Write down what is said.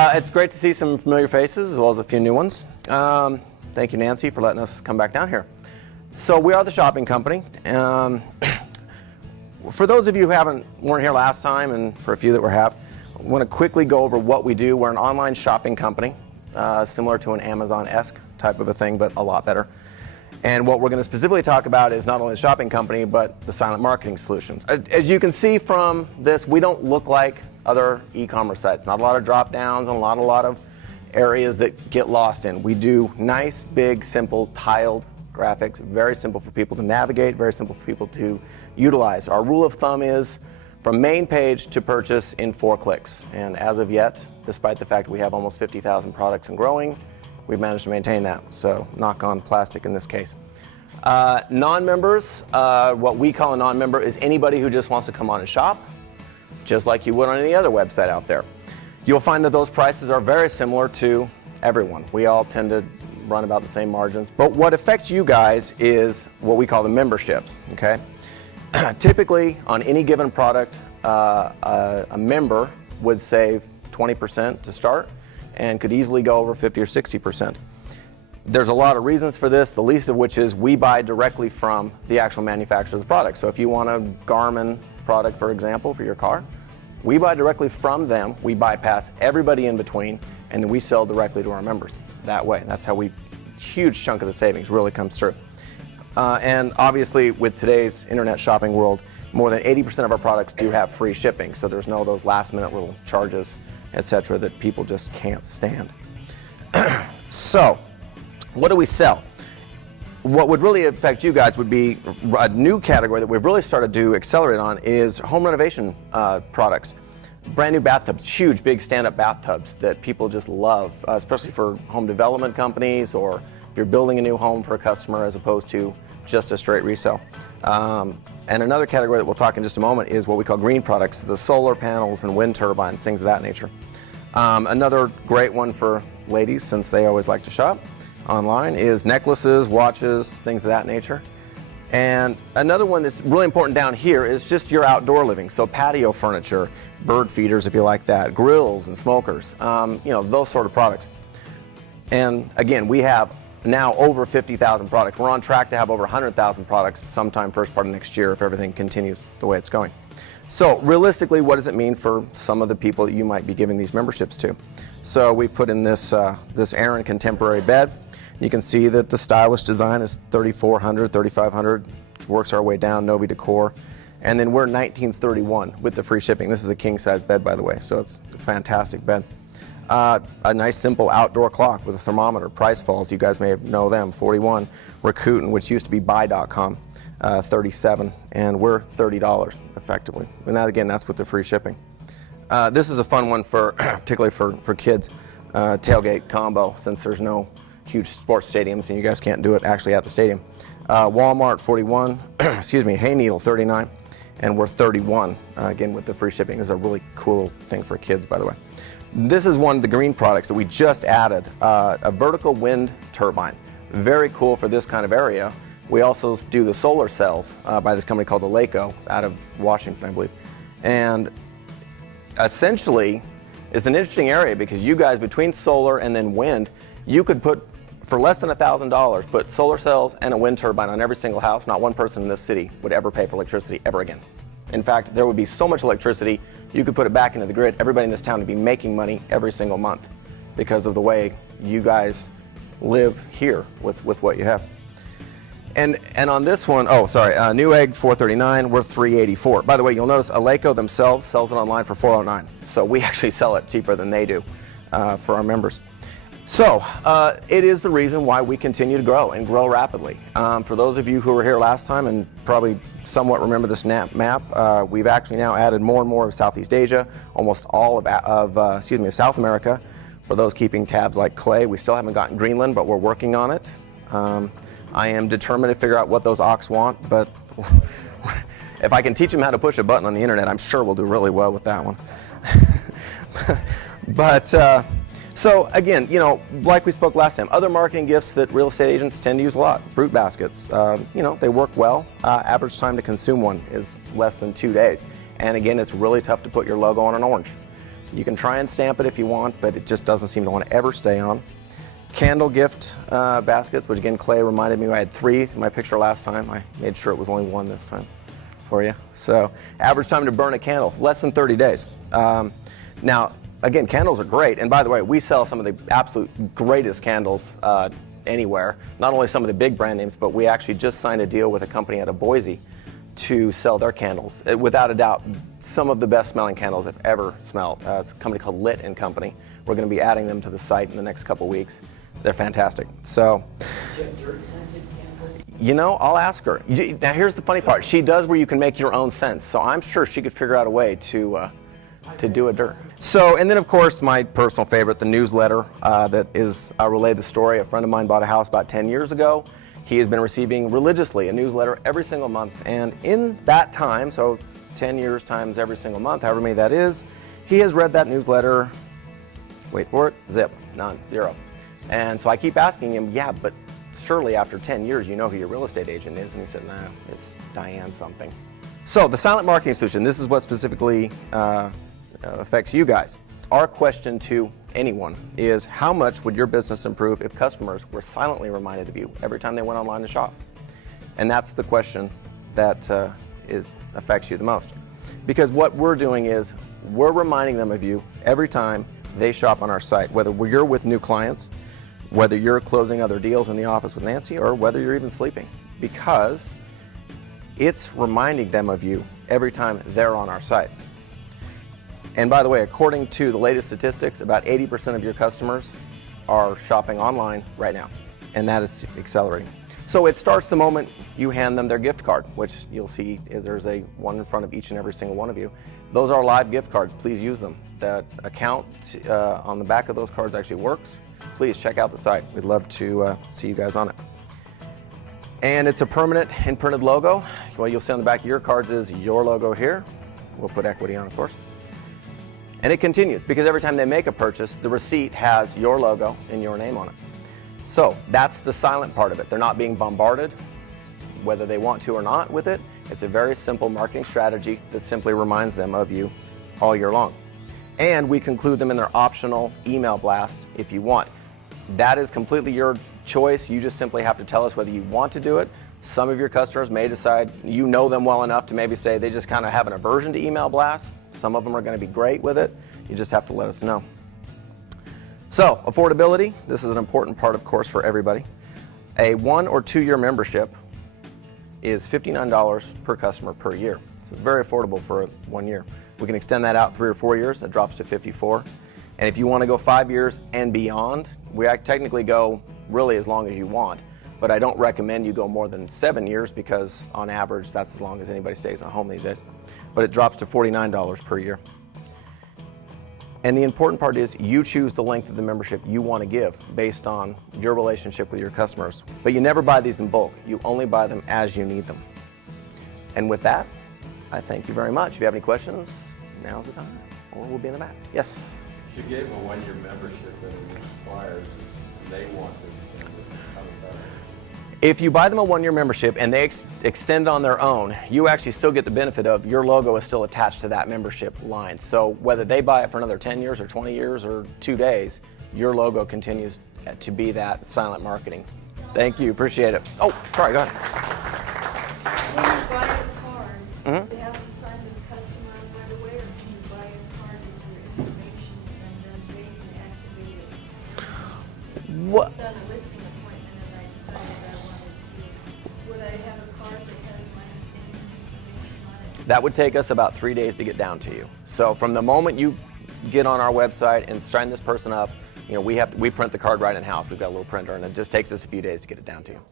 It's great to see some familiar faces as well as a few new ones. Thank you, Nancy, for letting us come back down here. So we are the shopping company. For those of you who weren't here last time, and for a few that I want to quickly go over what we do. We're an online shopping company, similar to an Amazon-esque type of a thing, but a lot better. And what we're going to specifically talk about is not only the shopping company, but the silent marketing solutions. As you can see from this, we don't look like other e-commerce sites. Not a lot of drop downs and a lot of areas that get lost in. We do nice, big, simple, tiled graphics, very simple for people to navigate, very simple for people to utilize. Our rule of thumb is from main page to purchase in 4 clicks. And as of yet, despite the fact that we have almost 50,000 products and growing, we've managed to maintain that. So knock on plastic in this case. Non-members, what we call a non-member is anybody who just wants to come on and shop, just like you would on any other website out there. You'll find that those prices are very similar to everyone. We all tend to run about the same margins. But what affects you guys is what we call the memberships, okay? Typically, on any given product, a member would save 20% to start and could easily go over 50 or 60%. There's a lot of reasons for this, the least of which is we buy directly from the actual manufacturer of the product. So if you want a Garmin product, for example, for your car, we buy directly from them, we bypass everybody in between, and then we sell directly to our members that way. That's how huge chunk of the savings really comes through. And obviously with today's internet shopping world, more than 80% of our products do have free shipping, so there's no those last minute little charges, etc. that people just can't stand. So, what do we sell? What would really affect you guys would be a new category that we've really started to accelerate on is home renovation products. Brand new bathtubs, huge, big stand-up bathtubs that people just love, especially for home development companies or if you're building a new home for a customer as opposed to just a straight resale. And another category that we'll talk in just a moment is what we call green products, the solar panels and wind turbines, things of that nature. Another great one for ladies, since they always like to shop online, is necklaces, watches, things of that nature. And another one that's really important down here is just your outdoor living. So patio furniture, bird feeders if you like that, grills and smokers, those sort of products. And again, we have now over 50,000 products. We're on track to have over 100,000 products sometime first part of next year if everything continues the way it's going. So realistically, what does it mean for some of the people that you might be giving these memberships to? So we put in this Aran contemporary bed. You can see that the stylish design is $3,400, $3,500. Works our way down, Novi Decor. And then we're $1,931 with the free shipping. This is a king size bed, by the way, so it's a fantastic bed. A nice simple outdoor clock with a thermometer. Price Falls, you guys may know them, $41. Rakuten, which used to be buy.com, $37, and we're $30 effectively. And that, again, that's with the free shipping. This is a fun one for particularly for kids. Tailgate combo, since there's no huge sports stadiums and you guys can't do it actually at the stadium. Walmart, 41, excuse me, Hayneedle, 39, and we're 31, again with the free shipping. This is a really cool little thing for kids, by the way. This is one of the green products that we just added, a vertical wind turbine. Very cool for this kind of area. We also do the solar cells by this company called Eleco out of Washington, I believe. And essentially, it's an interesting area because you guys, between solar and then wind, you could put, for less than $1,000, put solar cells and a wind turbine on every single house. Not one person in this city would ever pay for electricity ever again. In fact, there would be so much electricity, you could put it back into the grid. Everybody in this town would be making money every single month because of the way you guys live here with what you have. And on this one, Newegg, $439, we're $384. By the way, you'll notice Eleco themselves sells it online for $409. So we actually sell it cheaper than they do for our members. So it is the reason why we continue to grow and grow rapidly. For those of you who were here last time and probably somewhat remember this map, we've actually now added more and more of Southeast Asia, almost all of South America. For those keeping tabs like Clay, we still haven't gotten Greenland, but we're working on it. I am determined to figure out what those Ox want, but if I can teach them how to push a button on the internet, I'm sure we'll do really well with that one. But so again, like we spoke last time, other marketing gifts that real estate agents tend to use a lot. Fruit baskets, they work well. Average time to consume one is less than 2 days. And again, it's really tough to put your logo on an orange. You can try and stamp it if you want, but it just doesn't seem to want to ever stay on. Candle gift baskets, which again, Clay reminded me I had 3 in my picture last time. I made sure it was only 1 this time for you. So average time to burn a candle, less than 30 days. Now, again, candles are great. And by the way, we sell some of the absolute greatest candles anywhere. Not only some of the big brand names, but we actually just signed a deal with a company out of Boise to sell their candles. Without a doubt, some of the best smelling candles I've ever smelled. It's a company called Lit & Company. We're going to be adding them to the site in the next couple weeks. They're fantastic. So, do you have dirt scented candles? You know, I'll ask her. Now here's the funny part. She does where you can make your own scents. So I'm sure she could figure out a way to do a dirt. So, and then of course my personal favorite, the newsletter that is, I'll relay the story. A friend of mine bought a house about 10 years ago. He has been receiving religiously a newsletter every single month. And in that time, so 10 years times every single month, however many that is, he has read that newsletter, wait for it, zip, none, 0. And so I keep asking him, yeah, but surely after 10 years, you know who your real estate agent is. And he said, nah, it's Diane something. So the silent marketing solution, this is what specifically affects you guys. Our question to anyone is, how much would your business improve if customers were silently reminded of you every time they went online to shop? And that's the question that affects you the most. Because what we're doing is we're reminding them of you every time they shop on our site, whether you're with new clients, whether you're closing other deals in the office with Nancy, or whether you're even sleeping, because it's reminding them of you every time they're on our site. And by the way, according to the latest statistics, about 80% of your customers are shopping online right now, and that is accelerating. So it starts the moment you hand them their gift card, which you'll see is there's one in front of each and every single one of you. Those are live gift cards. Please use them. That account on the back of those cards actually works. Please check out the site. We'd love to see you guys on it. And it's a permanent imprinted logo. What you'll see on the back of your cards is your logo here. We'll put equity on, of course. And it continues, because every time they make a purchase, the receipt has your logo and your name on it. So that's the silent part of it. They're not being bombarded, whether they want to or not, with it. It's a very simple marketing strategy that simply reminds them of you all year long. And we conclude them in their optional email blast if you want. That is completely your choice. You just simply have to tell us whether you want to do it. Some of your customers may decide, you know them well enough to maybe say they just kind of have an aversion to email blasts. Some of them are going to be great with it. You just have to let us know. So, affordability. This is an important part, of course, for everybody. A 1 or 2 year membership is $59 per customer per year. So it's very affordable for 1 year. We can extend that out 3 or 4 years. That drops to $54. And if you want to go 5 years and beyond, we technically go really as long as you want. But I don't recommend you go more than 7 years, because on average, that's as long as anybody stays at home these days. But it drops to $49 per year. And the important part is you choose the length of the membership you want to give based on your relationship with your customers. But you never buy these in bulk. You only buy them as you need them. And with that, I thank you very much. If you have any questions, now's the time, or we'll be in the back. Yes? You gave a 1 year membership and it expires and they want to extend it. How does that work? If you buy them a 1 year membership and they extend on their own, you actually still get the benefit of your logo is still attached to that membership line. So whether they buy it for another 10 years or 20 years or 2 days, your logo continues to be that silent marketing. Thank you, appreciate it. Oh, sorry, go ahead. When you buy a card, they have to sign to the customer right away, or can you buy a card with your information and then they can activate it? What? I've done a listing appointment and I decided I wanted to, would I have a card that has my name and information on it? That would take us about 3 days to get down to you. So from the moment you get on our website and sign this person up, you know, we print the card right in house. We've got a little printer, and it just takes us a few days to get it down to you.